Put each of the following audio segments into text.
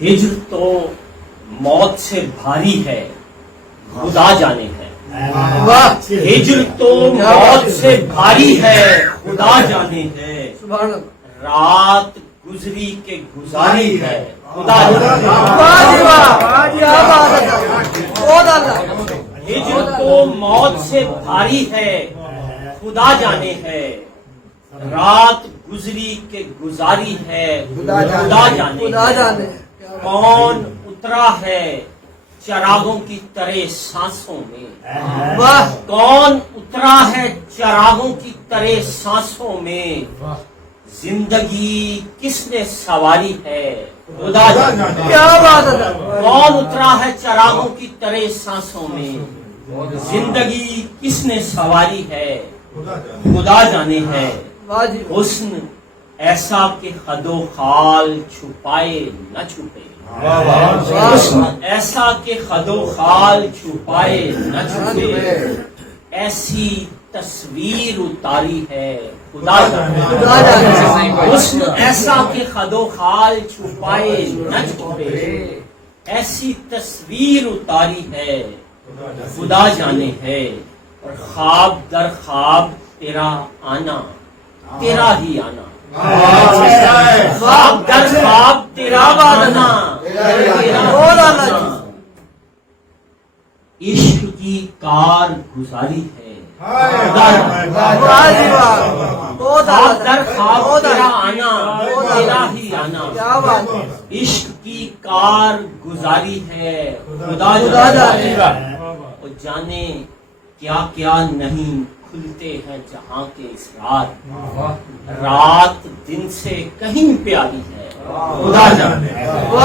हिज्र तो मौत से भारी है, खुदा जाने है। हिज्र तो मौत से भारी है, खुदा जाने है। रात गुजरी के गुजारी है, खुदा जाने है। हिज्र तो मौत से भारी है, खुदा जाने है। रात गुजरी के गुजारी है, खुदा जाने है। कौन उतरा है चरागों की तरह सांसों में, कौन उतरा है चरागों की तरह सांसों में। जिंदगी किसने सवारी है, खुदा जाने है। क्या बात है। कौन उतरा है चरागों की तरह सांसों में, जिंदगी किसने सवारी है, खुदा जाने है। हुस्न ऐसा कि खदो खाल छुपाए न छुपे, हुस्न ऐसा कि खदो खाल छुपाए न छुपे। ऐसी तस्वीर उतारी है, खुदा जाने है। हुस्न ऐसा कि खदो खाल छुपाए न छुपे। ऐसी तस्वीर उतारी है, खुदा जाने है। और ख्वाब दर ख्वाब तेरा आना, तेरा ही आना। ख्वाब दर ख्वाब तेरा आना, तेरा आना। इश्क की कार गुजारी है, ख्वाब दर ख्वाब तेरा आना, तेरा ही आना। इश्क की कार गुजारी है, खुदा जाने है। और जाने क्या क्या नहीं खुलते हैं जहां के इस रात दिन से कहीं प्यारी है, खुदा जाने है। और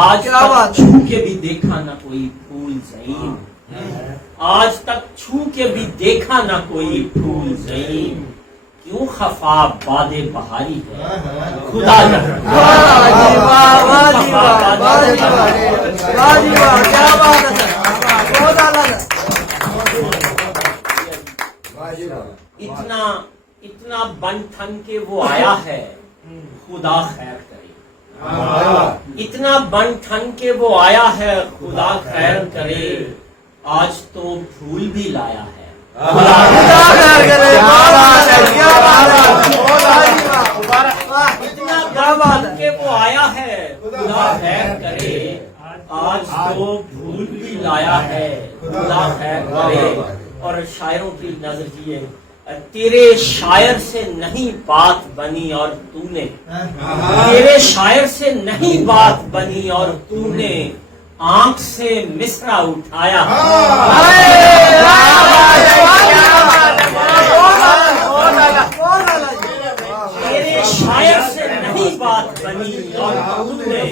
आज तक छू के भी देखा ना कोई फूल ज़हीन, आज तक छू के भी देखा ना कोई फूल ज़हीन। क्यों खफा बादे बहारी है, खुदा जाने इतना बन ठन के वो आया है, खुदा खैर करे। इतना बन ठन के वो आया है, खुदा खैर करे। आज तो फूल भी लाया है, खुदा खैर करे। इतना बन ठन के वो आया है, खुदा खैर करे। आज तो फूल भी लाया है, खुदा खैर करे। और शायरों की नजर किए, तेरे शायर से नहीं बात बनी और तूने, तेरे शायर से नहीं बात बनी और तूने आंख से मिसरा उठाया। तेरे शायर से नहीं बात बनी और तूने,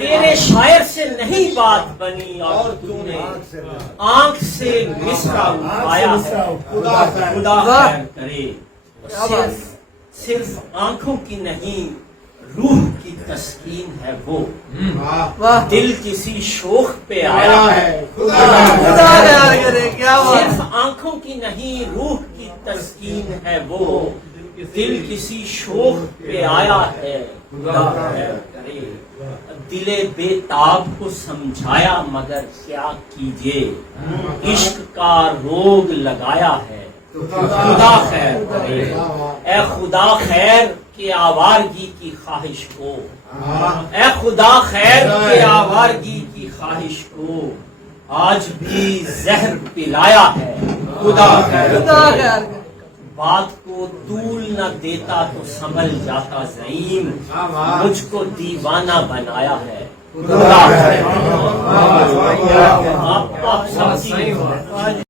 तेरे शायर से नहीं बात बनी और तूने आंख से मिसरा उठाया। खुदा खैर करे। सिर्फ आंखों की नहीं रूह की तस्कीन है वो, दिल किसी शोख पे आया है, खुदा खैर करे। सिर्फ आंखों की नहीं रूह की तस्कीन है वो, दिल किसी शोख पे आया है, खुदा खैर करे। दिले बेताब को समझाया मगर क्या कीजिए, इश्क का रोग लगाया है, खुदा खैर करे। ए खुदा खैर के आवारगी की ख्वाहिश को, ए खुदा खैर के आवारगी की ख्वाहिश को आज भी जहर पिलाया है, खुदा खैर। बात को तूल न देता तो संभल जाता ज़हीन, मुझको दीवाना बनाया है, खुदा खैर। आप सब